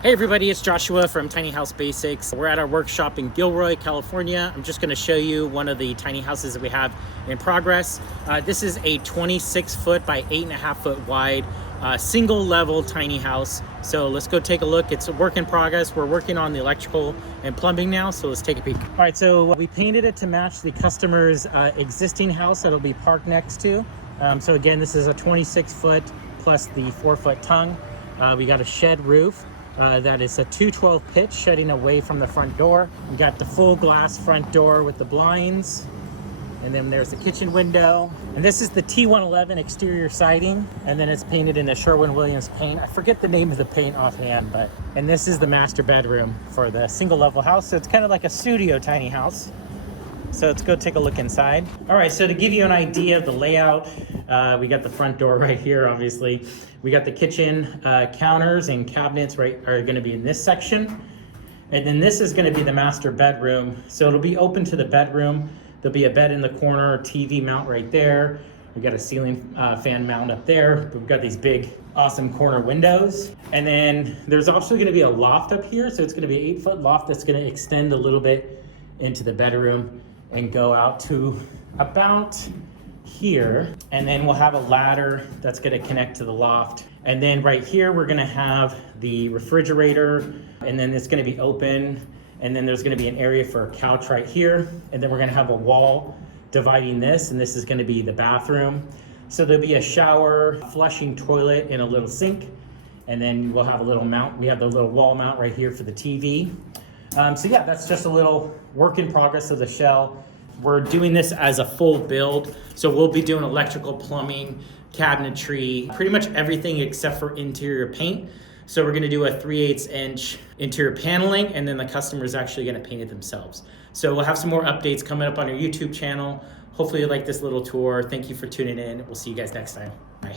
Hey everybody, it's Joshua from Tiny House Basics. We're at our workshop in Gilroy, California. I'm just going to show you one of the tiny houses that we have in progress. This is a 26 foot by 8.5 foot wide single level tiny house. So let's go take a look. It's a work in progress. We're working on the electrical and plumbing now, so let's take a peek. All right, so we painted it to match the customer's existing house that it'll be parked next to. So again, this is a 26 foot plus the 4-foot tongue. We got a shed roof. That is a 212 pitch shedding away from the front door. We got the full glass front door with the blinds. And then there's the kitchen window. And this is the T111 exterior siding. And then it's painted in the Sherwin-Williams paint. I forget the name of the paint offhand, and this is the master bedroom for the single level house. So it's kind of like a studio tiny house. So let's go take a look inside. All right, so to give you an idea of the layout, we got the front door right here, obviously. We got the kitchen counters and cabinets are gonna be in this section. And then this is gonna be the master bedroom. So it'll be open to the bedroom. There'll be a bed in the corner, TV mount right there. We got a ceiling fan mount up there. We've got these big, awesome corner windows. And then there's also gonna be a loft up here. So it's gonna be an 8-foot loft that's gonna extend a little bit into the bedroom and go out to about here. And then we'll have a ladder that's gonna connect to the loft. And then right here, we're gonna have the refrigerator, and then it's gonna be open. And then there's gonna be an area for a couch right here. And then we're gonna have a wall dividing this, and this is gonna be the bathroom. So there'll be a shower, flushing toilet, and a little sink. And then we'll have a little mount. We have the little wall mount right here for the TV. So yeah, that's just a little work in progress of the shell. We're doing this as a full build. So we'll be doing electrical, plumbing, cabinetry, pretty much everything except for interior paint. So we're gonna do a 3/8 inch interior paneling, and then the customer is actually gonna paint it themselves. So we'll have some more updates coming up on our YouTube channel. Hopefully you like this little tour. Thank you for tuning in. We'll see you guys next time. Bye.